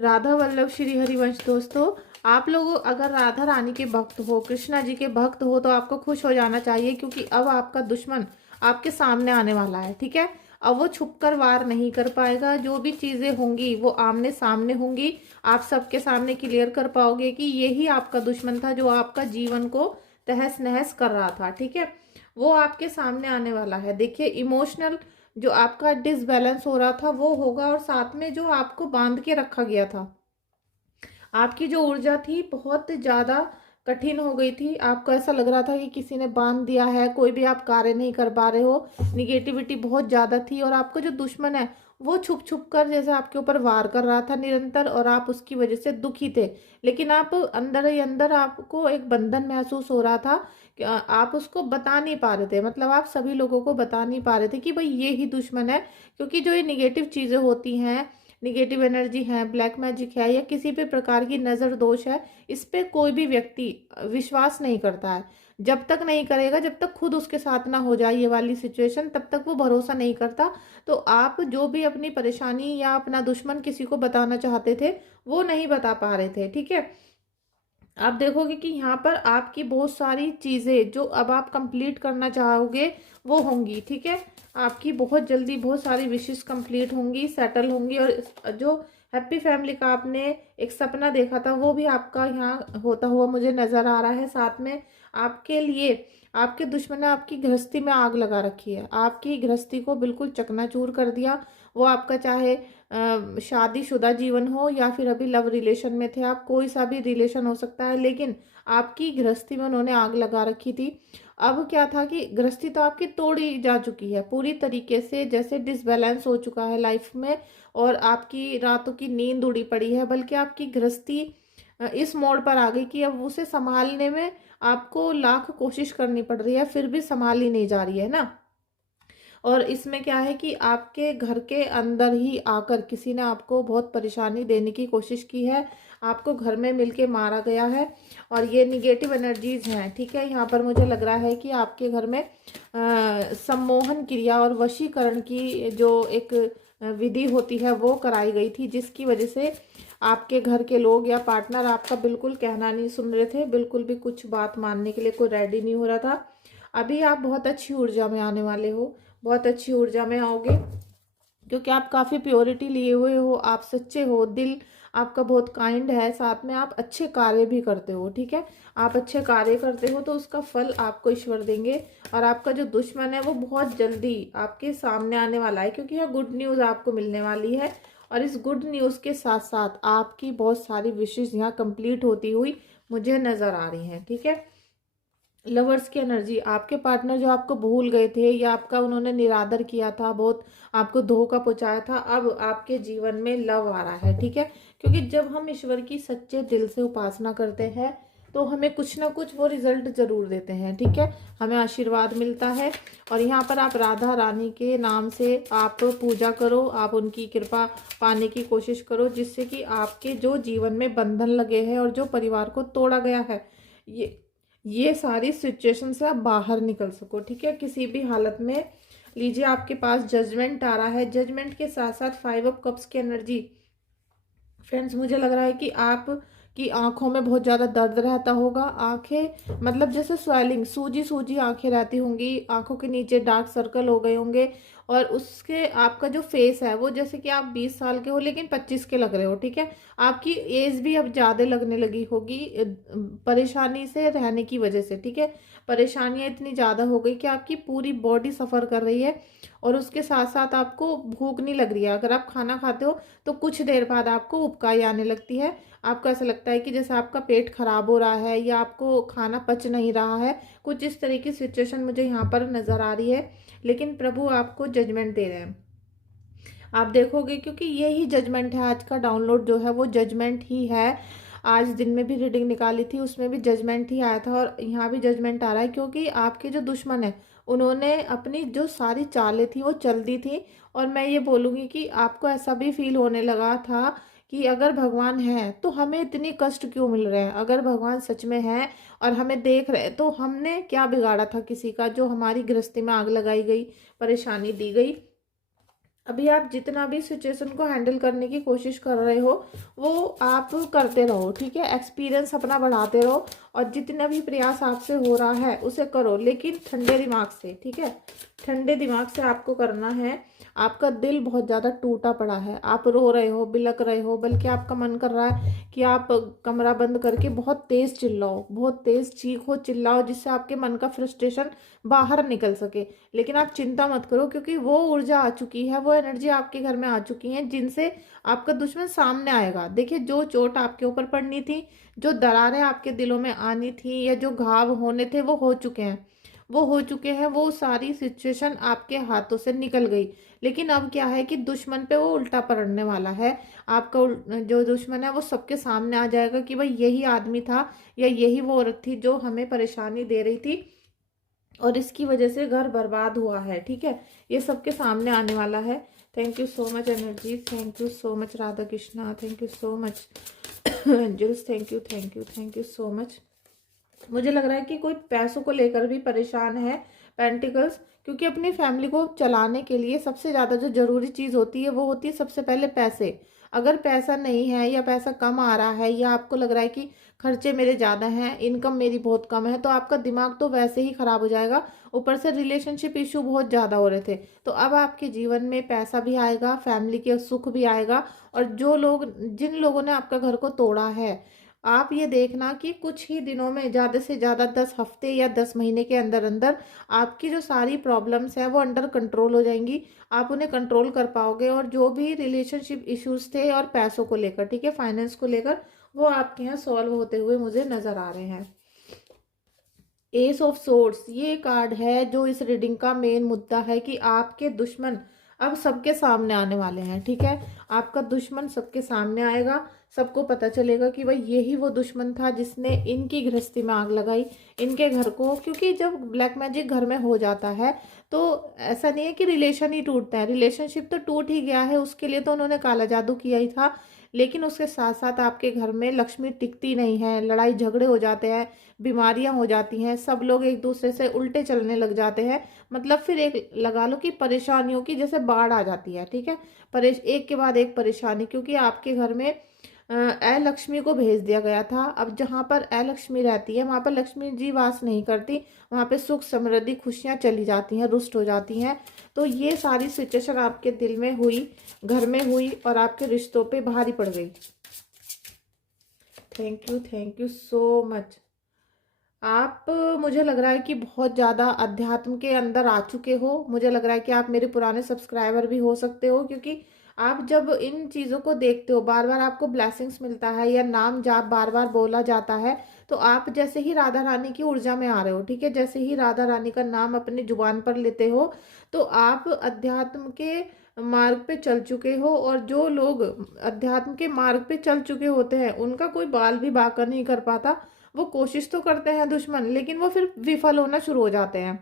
राधा वल्लभ श्री हरिवंश। दोस्तों, आप लोग अगर राधा रानी के भक्त हो, कृष्णा जी के भक्त हो, तो आपको खुश हो जाना चाहिए, क्योंकि अब आपका दुश्मन आपके सामने आने वाला है। ठीक है, अब वो छुपकर वार नहीं कर पाएगा। जो भी चीजें होंगी वो आमने सामने होंगी। आप सबके सामने क्लियर कर पाओगे कि यही आपका दुश्मन था, जो आपका जीवन को तहस नहस कर रहा था। ठीक है, वो आपके सामने आने वाला है। देखिए, इमोशनल जो आपका डिसबैलेंस हो रहा था वो होगा, और साथ में जो आपको बांध के रखा गया था, आपकी जो ऊर्जा थी बहुत ज्यादा कठिन हो गई थी। आपको ऐसा लग रहा था कि किसी ने बांध दिया है, कोई भी आप कार्य नहीं कर पा रहे हो। निगेटिविटी बहुत ज्यादा थी, और आपका जो दुश्मन है वो छुप छुप कर जैसे आपके ऊपर वार कर रहा था निरंतर, और आप उसकी वजह से दुखी थे। लेकिन आप अंदर ही अंदर आपको एक बंधन महसूस हो रहा था कि आप उसको बता नहीं पा रहे थे। मतलब आप सभी लोगों को बता नहीं पा रहे थे कि भाई ये ही दुश्मन है। क्योंकि जो ये निगेटिव चीजें होती हैं, निगेटिव एनर्जी है, ब्लैक मैजिक है, या किसी भी प्रकार की नज़र दोष है, इस पे कोई भी व्यक्ति विश्वास नहीं करता है। जब तक नहीं करेगा, जब तक खुद उसके साथ ना हो जाए ये वाली सिचुएशन, तब तक वो भरोसा नहीं करता। तो आप जो भी अपनी परेशानी या अपना दुश्मन किसी को बताना चाहते थे, वो नहीं बता पा रहे थे। ठीक है, आप देखोगे कि यहाँ पर आपकी बहुत सारी चीज़ें जो अब आप कंप्लीट करना चाहोगे वो होंगी। ठीक है, आपकी बहुत जल्दी बहुत सारी विशेष कंप्लीट होंगी, सेटल होंगी, और जो हैप्पी फैमिली का आपने एक सपना देखा था वो भी आपका यहाँ होता हुआ मुझे नज़र आ रहा है। साथ में आपके लिए आपके दुश्मन ने आपकी गृहस्थी में आग लगा रखी है, आपकी गृहस्थी को बिल्कुल चकनाचूर कर दिया। वो आपका चाहे शादीशुदा जीवन हो या फिर अभी लव रिलेशन में थे आप, कोई सा भी रिलेशन हो सकता है, लेकिन आपकी गृहस्थी में उन्होंने आग लगा रखी थी। अब क्या था कि गृहस्थी तो आपकी तोड़ी जा चुकी है पूरी तरीके से, जैसे डिसबैलेंस हो चुका है लाइफ में, और आपकी रातों की नींद उड़ी पड़ी है। बल्कि आपकी गृहस्थी इस मोड़ पर आ गई कि अब उसे संभालने में आपको लाख कोशिश करनी पड़ रही है, फिर भी संभाली नहीं जा रही है ना। और इसमें क्या है कि आपके घर के अंदर ही आकर किसी ने आपको बहुत परेशानी देने की कोशिश की है, आपको घर में मिलके मारा गया है, और ये निगेटिव एनर्जीज हैं। ठीक है, यहाँ पर मुझे लग रहा है कि आपके घर में सम्मोहन क्रिया और वशीकरण की जो एक विधि होती है वो कराई गई थी, जिसकी वजह से आपके घर के लोग या पार्टनर आपका बिल्कुल कहना नहीं सुन रहे थे, बिल्कुल भी कुछ बात मानने के लिए कोई रेडी नहीं हो रहा था। अभी आप बहुत अच्छी ऊर्जा में आने वाले हो, बहुत अच्छी ऊर्जा में आओगे, क्योंकि आप काफ़ी प्योरिटी लिए हुए हो, आप सच्चे हो, दिल आपका बहुत काइंड है, साथ में आप अच्छे कार्य भी करते हो। ठीक है, आप अच्छे कार्य करते हो तो उसका फल आपको ईश्वर देंगे, और आपका जो दुश्मन है वो बहुत जल्दी आपके सामने आने वाला है, क्योंकि यह गुड न्यूज़ आपको मिलने वाली है। और इस गुड न्यूज़ के साथ साथ आपकी बहुत सारी विशेष यहाँ कंप्लीट होती हुई मुझे नज़र आ रही हैं। ठीक है, लवर्स की एनर्जी, आपके पार्टनर जो आपको भूल गए थे या आपका उन्होंने निरादर किया था, बहुत आपको धोखा पहुंचाया था, अब आपके जीवन में लव आ रहा है। ठीक है, क्योंकि जब हम ईश्वर की सच्चे दिल से उपासना करते हैं तो हमें कुछ ना कुछ वो रिजल्ट जरूर देते हैं। ठीक है, हमें आशीर्वाद मिलता है। और यहाँ पर आप राधा रानी के नाम से आप पूजा करो, आप उनकी कृपा पाने की कोशिश करो, जिससे कि आपके जो जीवन में बंधन लगे हैं और जो परिवार को तोड़ा गया है, ये सारी सिचुएशन से आप बाहर निकल सको। ठीक है, किसी भी हालत में लीजिए, आपके पास जजमेंट आ रहा है, जजमेंट के साथ साथ 5 ऑफ कप्स की एनर्जी। फ्रेंड्स, मुझे लग रहा है कि आप की आंखों में बहुत ज़्यादा दर्द रहता होगा, आंखें मतलब जैसे स्वेलिंग, सूजी सूजी आंखें रहती होंगी, आंखों के नीचे डार्क सर्कल हो गए होंगे, और उसके आपका जो फेस है वो जैसे कि आप 20 साल के हो लेकिन 25 के लग रहे हो। ठीक है, आपकी एज भी अब ज़्यादा लगने लगी होगी परेशानी से रहने की वजह से। ठीक है, परेशानियां इतनी ज़्यादा हो गई कि आपकी पूरी बॉडी सफ़र कर रही है, और उसके साथ साथ आपको भूख नहीं लग रही है। अगर आप खाना खाते हो तो कुछ देर बाद आपको उबकाई आने लगती है, आपको ऐसा लगता है कि जैसे आपका पेट खराब हो रहा है या आपको खाना पच नहीं रहा है। कुछ इस तरह की सिचुएशन मुझे यहाँ पर नज़र आ रही है, लेकिन प्रभु आपको जजमेंट दे रहे हैं। आप देखोगे, क्योंकि यही जजमेंट है, आज का डाउनलोड जो है वो जजमेंट ही है। आज दिन में भी रीडिंग निकाली थी, उसमें भी जजमेंट ही आया था, और यहाँ भी जजमेंट आ रहा है, क्योंकि आपके जो दुश्मन है उन्होंने अपनी जो सारी चालें थी वो चल दी थी। और मैं ये बोलूँगी कि आपको ऐसा भी फील होने लगा था कि अगर भगवान है तो हमें इतनी कष्ट क्यों मिल रहे हैं, अगर भगवान सच में है और हमें देख रहे हैं तो हमने क्या बिगाड़ा था किसी का, जो हमारी गृहस्थी में आग लगाई गई, परेशानी दी गई। अभी आप जितना भी सिचुएशन को हैंडल करने की कोशिश कर रहे हो वो आप करते रहो, ठीक है। एक्सपीरियंस अपना बढ़ाते रहो और जितना भी प्रयास आपसे हो रहा है उसे करो, लेकिन ठंडे दिमाग से, ठीक है। ठंडे दिमाग से आपको करना है। आपका दिल बहुत ज़्यादा टूटा पड़ा है, आप रो रहे हो, बिलक रहे हो, बल्कि आपका मन कर रहा है कि आप कमरा बंद करके बहुत तेज़ चिल्लाओ, बहुत तेज़ चीखो चिल्लाओ, जिससे आपके मन का फ्रस्ट्रेशन बाहर निकल सके। लेकिन आप चिंता मत करो, क्योंकि वो ऊर्जा आ चुकी है, वो एनर्जी आपके घर में आ चुकी है, जिनसे आपका दुश्मन सामने आएगा। देखिए, जो चोट आपके ऊपर पड़नी थी, जो दरारें आपके दिलों में आनी थी, या जो घाव होने थे, वो हो चुके हैं, वो हो चुके हैं। वो सारी सिचुएशन आपके हाथों से निकल गई। लेकिन अब क्या है कि दुश्मन पे वो उल्टा पड़ने वाला है। आपका जो दुश्मन है वो सबके सामने आ जाएगा कि भाई यही आदमी था या यही वो औरत थी जो हमें परेशानी दे रही थी, और इसकी वजह से घर बर्बाद हुआ है, ठीक है। ये सबके सामने आने वाला है। Thank you so much energy, thank you so much Radha Krishna, thank you so much angels, thank you thank you thank you so much. मुझे लग रहा है कि कोई पैसों को लेकर भी परेशान है, पेंटिकल्स, क्योंकि अपनी फैमिली को चलाने के लिए सबसे ज़्यादा जो ज़रूरी चीज़ होती है वो होती है सबसे पहले पैसे। अगर पैसा नहीं है या पैसा कम आ रहा है, या आपको लग रहा है कि खर्चे मेरे ज़्यादा हैं, इनकम मेरी बहुत कम है, तो आपका दिमाग तो वैसे ही ख़राब हो जाएगा। ऊपर से रिलेशनशिप इशू बहुत ज़्यादा हो रहे थे, तो अब आपके जीवन में पैसा भी आएगा, फैमिली के सुख भी आएगा। और जो लोग, जिन लोगों ने आपका घर को तोड़ा है, आप ये देखना कि कुछ ही दिनों में, ज़्यादा से ज़्यादा 10 हफ्ते या 10 महीने के अंदर अंदर आपकी जो सारी प्रॉब्लम्स हैं वो अंडर कंट्रोल हो जाएंगी। आप उन्हें कंट्रोल कर पाओगे, और जो भी रिलेशनशिप इश्यूज थे और पैसों को लेकर, ठीक है, फाइनेंस को लेकर, वो आपके यहाँ सॉल्व होते हुए मुझे नज़र आ रहे हैं। एस ऑफ सोर्ड्स ये कार्ड है जो इस रीडिंग का मेन मुद्दा है, कि आपके दुश्मन अब सबके सामने आने वाले हैं, ठीक है। आपका दुश्मन सबके सामने आएगा, सबको पता चलेगा कि भाई यही वो दुश्मन था जिसने इनकी गृहस्थी में आग लगाई, इनके घर को। क्योंकि जब ब्लैक मैजिक घर में हो जाता है तो ऐसा नहीं है कि रिलेशन ही टूटता है, रिलेशनशिप तो टूट ही गया है, उसके लिए तो उन्होंने काला जादू किया ही था। लेकिन उसके साथ साथ आपके घर में लक्ष्मी टिकती नहीं है, लड़ाई झगड़े हो जाते हैं, बीमारियां हो जाती हैं, सब लोग एक दूसरे से उल्टे चलने लग जाते हैं। मतलब फिर एक लगा लो कि परेशानियों की जैसे बाढ़ आ जाती है, ठीक है। एक के बाद एक परेशानी, क्योंकि आपके घर में अलक्ष्मी को भेज दिया गया था। अब जहाँ पर अलक्ष्मी रहती है वहाँ पर लक्ष्मी जी वास नहीं करती, वहाँ पे सुख समृद्धि खुशियाँ चली जाती हैं, रुष्ट हो जाती हैं। तो ये सारी सिचुएशन आपके दिल में हुई, घर में हुई, और आपके रिश्तों पे भारी पड़ गई। Thank you so much. आप, मुझे लग रहा है कि बहुत ज़्यादा अध्यात्म के अंदर आ चुके हो। मुझे लग रहा है कि आप मेरे पुराने सब्सक्राइबर भी हो सकते हो, क्योंकि आप जब इन चीज़ों को देखते हो, बार बार आपको ब्लेसिंग्स मिलता है या नाम जाप बार बार बोला जाता है, तो आप जैसे ही राधा रानी की ऊर्जा में आ रहे हो, ठीक है, जैसे ही राधा रानी का नाम अपनी जुबान पर लेते हो, तो आप अध्यात्म के मार्ग पे चल चुके हो। और जो लोग अध्यात्म के मार्ग पे चल चुके होते हैं उनका कोई बाल भी बांका नहीं कर पाता। वो कोशिश तो करते हैं दुश्मन, लेकिन वो फिर विफल होना शुरू हो जाते हैं।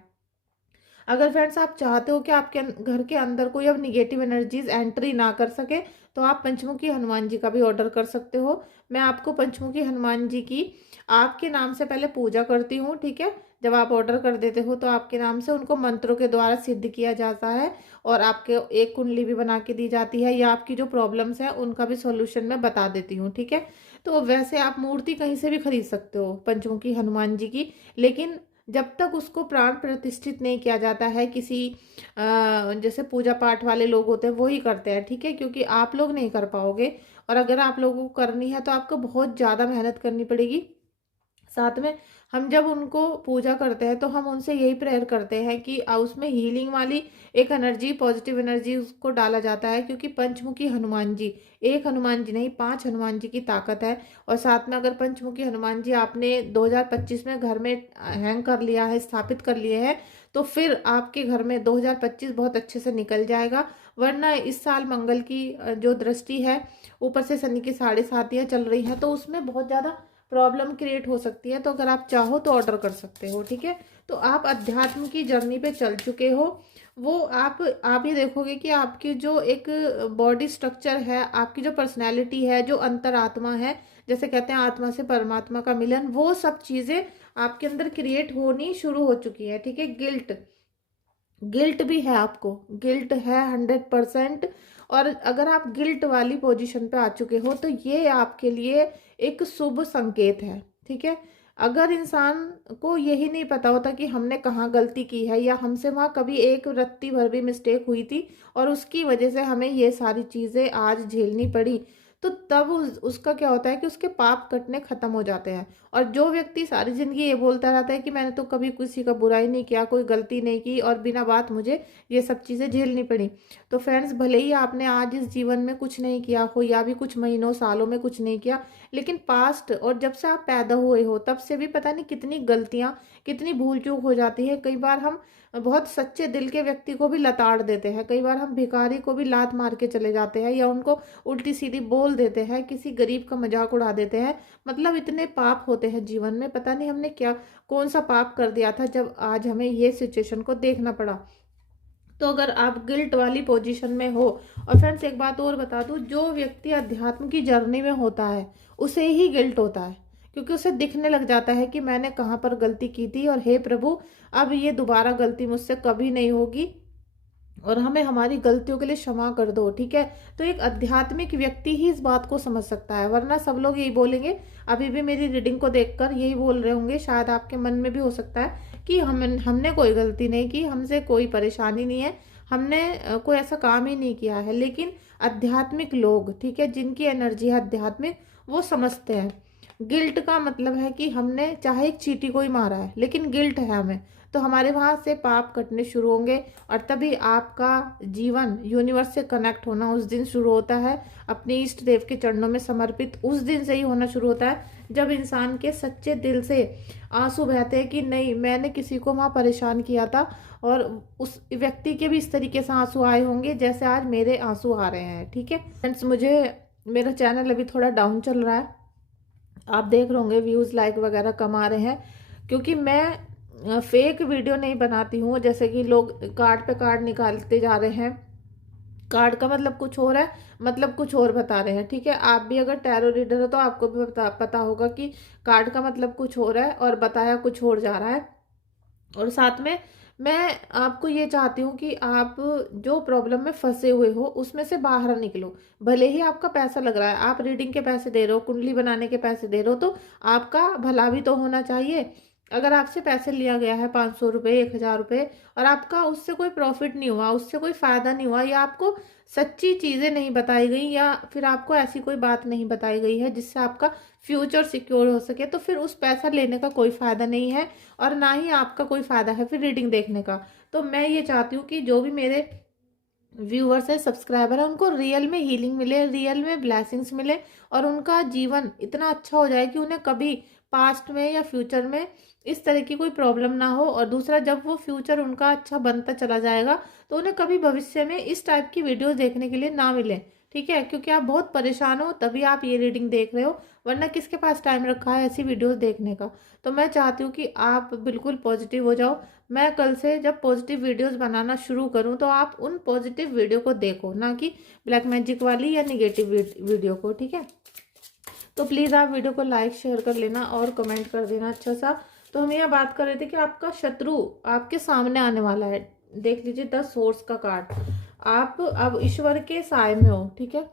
अगर फ्रेंड्स आप चाहते हो कि आपके घर के अंदर कोई अब निगेटिव एनर्जीज एंट्री ना कर सके, तो आप पंचमुखी हनुमान जी का भी ऑर्डर कर सकते हो। मैं आपको पंचमुखी हनुमान जी की आपके नाम से पहले पूजा करती हूँ, ठीक है। जब आप ऑर्डर कर देते हो तो आपके नाम से उनको मंत्रों के द्वारा सिद्ध किया जाता है, और आपके एक कुंडली भी बना के दी जाती है, या आपकी जो प्रॉब्लम्स है उनका भी सॉल्यूशन मैं बता देती हूँ, ठीक है। तो वैसे आप मूर्ति कहीं से भी खरीद सकते हो पंचमुखी हनुमान जी की, लेकिन जब तक उसको प्राण प्रतिष्ठित नहीं किया जाता है, किसी जैसे पूजा पाठ वाले लोग होते हैं वो ही करते हैं, ठीक है, क्योंकि आप लोग नहीं कर पाओगे। और अगर आप लोगों को करनी है तो आपको बहुत ज़्यादा मेहनत करनी पड़ेगी। साथ में हम जब उनको पूजा करते हैं तो हम उनसे यही प्रेयर करते हैं कि उसमें हीलिंग वाली एक एनर्जी, पॉजिटिव एनर्जी उसको डाला जाता है, क्योंकि पंचमुखी हनुमान जी, एक हनुमान जी नहीं, 5 हनुमान जी की ताकत है। और साथ में अगर पंचमुखी हनुमान जी आपने 2025 में घर में हैंग कर लिया है, स्थापित कर लिए हैं, तो फिर आपके घर में 2025 बहुत अच्छे से निकल जाएगा। वरना इस साल मंगल की जो दृष्टि है, ऊपर से शनि की 7.5 चल रही हैं, तो उसमें बहुत ज़्यादा प्रॉब्लम क्रिएट हो सकती है। तो अगर आप चाहो तो ऑर्डर कर सकते हो, ठीक है। तो आप अध्यात्म की जर्नी पे चल चुके हो। वो आप ये देखोगे कि आपकी जो एक बॉडी स्ट्रक्चर है, आपकी जो पर्सनैलिटी है, जो अंतरात्मा है, जैसे कहते हैं आत्मा से परमात्मा का मिलन, वो सब चीज़ें आपके अंदर क्रिएट होनी शुरू हो चुकी है, ठीक है। गिल्ट, गिल्ट भी है, आपको गिल्ट है 100%। और अगर आप गिल्ट वाली पोजीशन पे आ चुके हो तो ये आपके लिए एक शुभ संकेत है, ठीक है। अगर इंसान को यही नहीं पता होता कि हमने कहाँ गलती की है, या हमसे वहाँ कभी एक रत्ती भर भी मिस्टेक हुई थी और उसकी वजह से हमें ये सारी चीज़ें आज झेलनी पड़ी, तो तब उसका क्या होता है कि उसके पाप कटने खत्म हो जाते हैं। और जो व्यक्ति सारी जिंदगी ये बोलता रहता है कि मैंने तो कभी किसी का बुराई नहीं किया, कोई गलती नहीं की, और बिना बात मुझे ये सब चीज़ें झेलनी पड़ी, तो फ्रेंड्स भले ही आपने आज इस जीवन में कुछ नहीं किया हो, या भी कुछ महीनों सालों में कुछ नहीं किया, लेकिन पास्ट और जब से आप पैदा हुए हो तब से भी पता नहीं कितनी गलतियां, कितनी भूल चूक हो जाती है। कई बार हम बहुत सच्चे दिल के व्यक्ति को भी लताड़ देते हैं, कई बार हम भिखारी को भी लात मार के चले जाते हैं, या उनको उल्टी सीधी बोल देते हैं, किसी गरीब का मजाक उड़ा देते हैं। मतलब इतने पाप होते हैं जीवन में, पता नहीं हमने क्या कौन सा पाप कर दिया था जब आज हमें ये सिचुएशन को देखना पड़ा। तो अगर आप गिल्ट वाली पोजीशन में हो, और फ्रेंड्स एक बात और बता दूं, जो व्यक्ति अध्यात्म की जर्नी में होता है उसे ही गिल्ट होता है, क्योंकि उसे दिखने लग जाता है कि मैंने कहाँ पर गलती की थी, और हे प्रभु अब ये दोबारा गलती मुझसे कभी नहीं होगी, और हमें हमारी गलतियों के लिए क्षमा कर दो, ठीक है। तो एक आध्यात्मिक व्यक्ति ही इस बात को समझ सकता है, वरना सब लोग यही बोलेंगे। अभी भी मेरी रीडिंग को देखकर यही बोल रहे होंगे, शायद आपके मन में भी हो सकता है कि हमने कोई गलती नहीं की, हमसे कोई परेशानी नहीं है, हमने कोई ऐसा काम ही नहीं किया है। लेकिन आध्यात्मिक लोग, ठीक है, जिनकी एनर्जी है आध्यात्मिक, वो समझते हैं गिल्ट का मतलब है कि हमने चाहे एक चींटी को ही मारा है लेकिन गिल्ट है हमें, तो हमारे वहां से पाप कटने शुरू होंगे, और तभी आपका जीवन यूनिवर्स से कनेक्ट होना उस दिन शुरू होता है, अपने इष्ट देव के चरणों में समर्पित उस दिन से ही होना शुरू होता है, जब इंसान के सच्चे दिल से आंसू बहते हैं कि नहीं, मैंने किसी को वहां परेशान किया था, और उस व्यक्ति के भी इस तरीके से आंसू आए होंगे जैसे आज मेरे आंसू आ रहे हैं, ठीक है फ्रेंड्स। मुझे मेरा चैनल अभी थोड़ा डाउन चल रहा है, आप देख रहे होंगे व्यूज लाइक वगैरह कम आ रहे हैं, क्योंकि मैं फेक वीडियो नहीं बनाती हूँ, जैसे कि लोग कार्ड पे कार्ड निकालते जा रहे हैं, कार्ड का मतलब कुछ और है, मतलब कुछ और बता रहे हैं, ठीक है। आप भी अगर टैरो रीडर हो तो आपको भी पता होगा कि कार्ड का मतलब कुछ और है और बताया कुछ और जा रहा है। और साथ में मैं आपको ये चाहती हूँ कि आप जो प्रॉब्लम में फंसे हुए हो उसमें से बाहर निकलो। भले ही आपका पैसा लग रहा है, आप रीडिंग के पैसे दे रहे हो, कुंडली बनाने के पैसे दे रहे हो, तो आपका भला भी तो होना चाहिए। अगर आपसे पैसे लिया गया है 500 रुपये, 1000 रुपये, और आपका उससे कोई प्रॉफिट नहीं हुआ, उससे कोई फायदा नहीं हुआ, या आपको सच्ची चीजें नहीं बताई गई, या फिर आपको ऐसी कोई बात नहीं बताई गई है जिससे आपका फ्यूचर सिक्योर हो सके, तो फिर उस पैसा लेने का कोई फायदा नहीं है, और ना ही आपका कोई फायदा है फिर रीडिंग देखने का। तो मैं ये चाहती हूँ कि जो भी मेरे व्यूअर्स है, सब्सक्राइबर है, उनको रियल में हीलिंग मिले, रियल में ब्लेसिंग्स मिले, और उनका जीवन इतना अच्छा हो जाए कि उन्हें कभी पास्ट में या फ्यूचर में इस तरह की कोई प्रॉब्लम ना हो। और दूसरा, जब वो फ्यूचर उनका अच्छा बनता चला जाएगा तो उन्हें कभी भविष्य में इस टाइप की वीडियोस देखने के लिए ना मिले, ठीक है। क्योंकि आप बहुत परेशान हो तभी आप ये रीडिंग देख रहे हो, वरना किसके पास टाइम रखा है ऐसी वीडियोस देखने का। तो मैं चाहती हूँ कि आप बिल्कुल पॉजिटिव हो जाओ। मैं कल से जब पॉजिटिव वीडियोस बनाना शुरू करूँ तो आप उन पॉजिटिव वीडियो को देखो, ना कि ब्लैक मैजिक वाली या निगेटिव वीडियो को, ठीक है। तो प्लीज़ आप वीडियो को लाइक शेयर कर लेना और कमेंट कर देना अच्छा सा। तो हम यहाँ बात कर रहे थे कि आपका शत्रु आपके सामने आने वाला है। देख लीजिए 10 सोर्स का कार्ड, आप अब ईश्वर के साय में हो, ठीक है।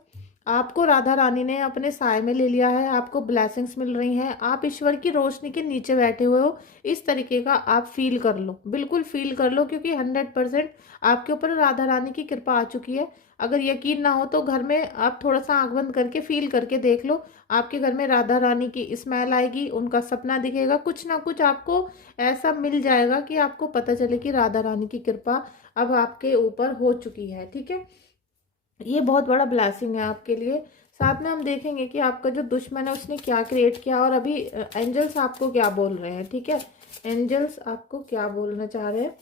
आपको राधा रानी ने अपने साय में ले लिया है, आपको ब्लेसिंग्स मिल रही हैं, आप ईश्वर की रोशनी के नीचे बैठे हुए हो, इस तरीके का आप फील कर लो, बिल्कुल फील कर लो, क्योंकि 100% आपके ऊपर राधा रानी की कृपा आ चुकी है। अगर यकीन ना हो तो घर में आप थोड़ा सा आंख बंद करके फील करके देख लो, आपके घर में राधा रानी की स्मेल आएगी, उनका सपना दिखेगा, कुछ ना कुछ आपको ऐसा मिल जाएगा कि आपको पता चले कि राधा रानी की कृपा अब आपके ऊपर हो चुकी है, ठीक है। ये बहुत बड़ा ब्लेसिंग है आपके लिए। साथ में हम देखेंगे कि आपका जो दुश्मन है उसने क्या क्रिएट किया, और अभी एंजल्स आपको क्या बोल रहे हैं, ठीक है। एंजल्स आपको क्या बोलना चाह रहे हैं।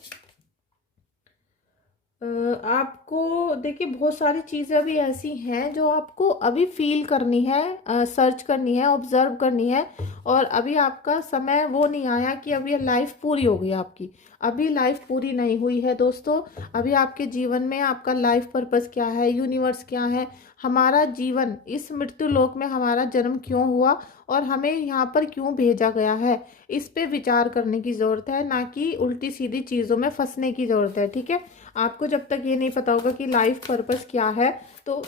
आपको देखिए बहुत सारी चीज़ें अभी ऐसी हैं जो आपको अभी फील करनी है, सर्च करनी है, ऑब्जर्व करनी है। और अभी आपका समय वो नहीं आया कि अभी लाइफ पूरी हो गई आपकी। अभी लाइफ पूरी नहीं हुई है दोस्तों। अभी आपके जीवन में आपका लाइफ पर्पस क्या है, यूनिवर्स क्या है, हमारा जीवन, इस मृत्यु लोक में हमारा जन्म क्यों हुआ और हमें यहाँ पर क्यों भेजा गया है, इस पे विचार करने की ज़रूरत है, ना कि उल्टी सीधी चीज़ों में फंसने की ज़रूरत है। ठीक है, आपको जब तक ये नहीं पता होगा कि लाइफ पर्पस क्या है, तो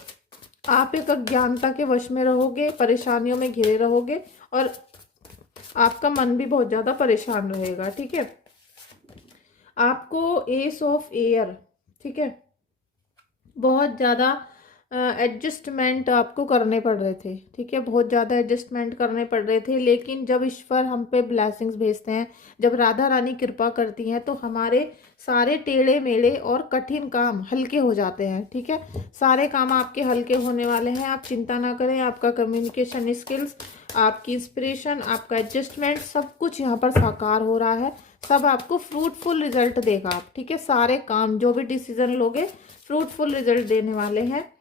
आप एक अज्ञानता के वश में रहोगे, परेशानियों में घिरे रहोगे और आपका मन भी बहुत ज़्यादा परेशान रहेगा। ठीक है, आपको एस ऑफ एयर, ठीक है, बहुत ज़्यादा एडजस्टमेंट आपको करने पड़ रहे थे। ठीक है, बहुत ज़्यादा एडजस्टमेंट करने पड़ रहे थे, लेकिन जब ईश्वर हम पे ब्लेसिंग्स भेजते हैं, जब राधा रानी कृपा करती हैं, तो हमारे सारे टेढ़े मेढ़े और कठिन काम हल्के हो जाते हैं। ठीक है, सारे काम आपके हल्के होने वाले हैं, आप चिंता ना करें। आपका कम्युनिकेशन स्किल्स, आपकी इंस्पिरेशन, आपका एडजस्टमेंट, सब कुछ यहाँ पर साकार हो रहा है। सब आपको फ्रूटफुल रिजल्ट देगा। आप ठीक है, सारे काम जो भी डिसीजन लोगे फ्रूटफुल रिजल्ट देने वाले हैं।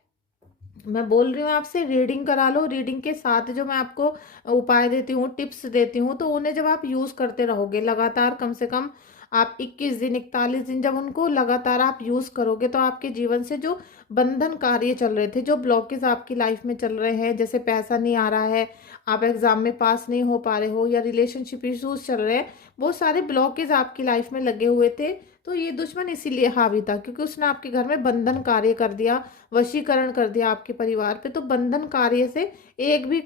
मैं बोल रही हूँ आपसे, रीडिंग करा लो। रीडिंग के साथ जो मैं आपको उपाय देती हूँ, टिप्स देती हूँ, तो उन्हें जब आप यूज़ करते रहोगे लगातार, कम से कम आप 21 दिन 41 दिन जब उनको लगातार आप यूज़ करोगे, तो आपके जीवन से जो बंधन कार्य चल रहे थे, जो ब्लॉकेज आपकी लाइफ में चल रहे हैं, जैसे पैसा नहीं आ रहा है, आप एग्जाम में पास नहीं हो पा रहे हो, या रिलेशनशिप इश्यूज चल रहे हैं, वो सारे ब्लॉकेज आपकी लाइफ में लगे हुए थे। तो ये दुश्मन इसीलिए हावी था क्योंकि उसने आपके घर में बंधन कार्य कर दिया, वशीकरण कर दिया आपके परिवार पे। तो बंधन कार्य से एक भी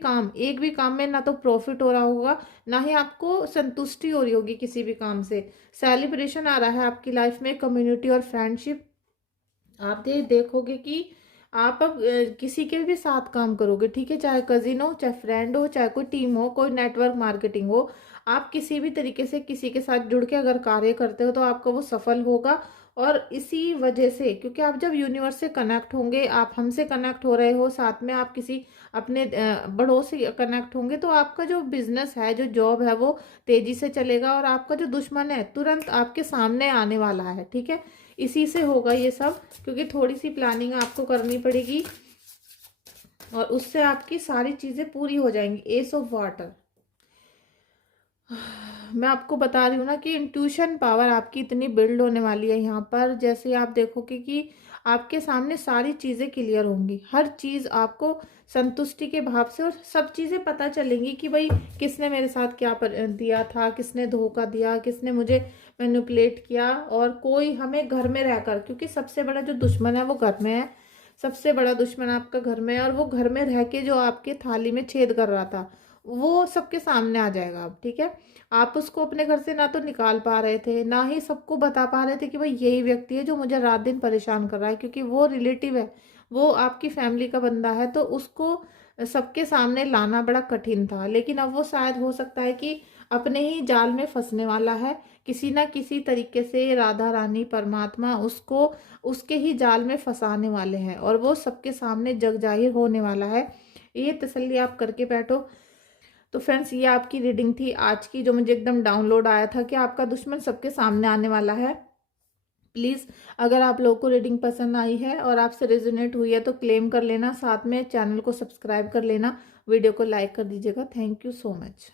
काम में ना तो प्रॉफिट हो रहा होगा, ना ही आपको संतुष्टि हो रही होगी किसी भी काम से। सेलिब्रेशन आ रहा है आपकी लाइफ में, कम्युनिटी और फ्रेंडशिप। आप देखोगे कि आप अब किसी के भी साथ काम करोगे। ठीक है, चाहे कजिन हो, चाहे फ्रेंड हो, चाहे कोई टीम हो, कोई नेटवर्क मार्केटिंग हो, आप किसी भी तरीके से किसी के साथ जुड़ के अगर कार्य करते हो तो आपका वो सफल होगा। और इसी वजह से, क्योंकि आप जब यूनिवर्स से कनेक्ट होंगे, आप हमसे कनेक्ट हो रहे हो, साथ में आप किसी अपने बड़ों से कनेक्ट होंगे, तो आपका जो बिजनेस है, जो जॉब है, वो तेजी से चलेगा और आपका जो दुश्मन है तुरंत आपके सामने आने वाला है। ठीक है, इसी से होगा ये सब, क्योंकि थोड़ी सी प्लानिंग आपको करनी पड़ेगी और उससे आपकी सारी चीज़ें पूरी हो जाएंगी। एस ऑफ वाटर, मैं आपको बता रही हूँ ना कि इंट्यूशन पावर आपकी इतनी बिल्ड होने वाली है यहाँ पर। जैसे आप देखोगे कि आपके सामने सारी चीज़ें क्लियर होंगी, हर चीज़ आपको संतुष्टि के भाव से, और सब चीज़ें पता चलेंगी कि भाई किसने मेरे साथ क्या दिया था, किसने धोखा दिया, किसने मुझे मैनिपुलेट किया। और कोई हमें घर में रहकर, क्योंकि सबसे बड़ा जो दुश्मन है वो घर में है, सबसे बड़ा दुश्मन आपका घर में है, और वो घर में रह के जो आपके थाली में छेद कर रहा था वो सबके सामने आ जाएगा अब। ठीक है, आप उसको अपने घर से ना तो निकाल पा रहे थे, ना ही सबको बता पा रहे थे कि भाई यही व्यक्ति है जो मुझे रात दिन परेशान कर रहा है, क्योंकि वो रिलेटिव है, वो आपकी फैमिली का बंदा है, तो उसको सबके सामने लाना बड़ा कठिन था। लेकिन अब वो शायद हो सकता है कि अपने ही जाल में फंसने वाला है, किसी ना किसी तरीके से राधा रानी परमात्मा उसको उसके ही जाल में फंसाने वाले हैं, और वो सबके सामने जग जाहिर होने वाला है। ये तसल्ली आप करके बैठो। तो फ्रेंड्स, ये आपकी रीडिंग थी आज की, जो मुझे एकदम डाउनलोड आया था कि आपका दुश्मन सबके सामने आने वाला है। प्लीज़, अगर आप लोगों को रीडिंग पसंद आई है और आपसे रेजोनेट हुई है तो क्लेम कर लेना, साथ में चैनल को सब्सक्राइब कर लेना, वीडियो को लाइक कर दीजिएगा। Thank you so much.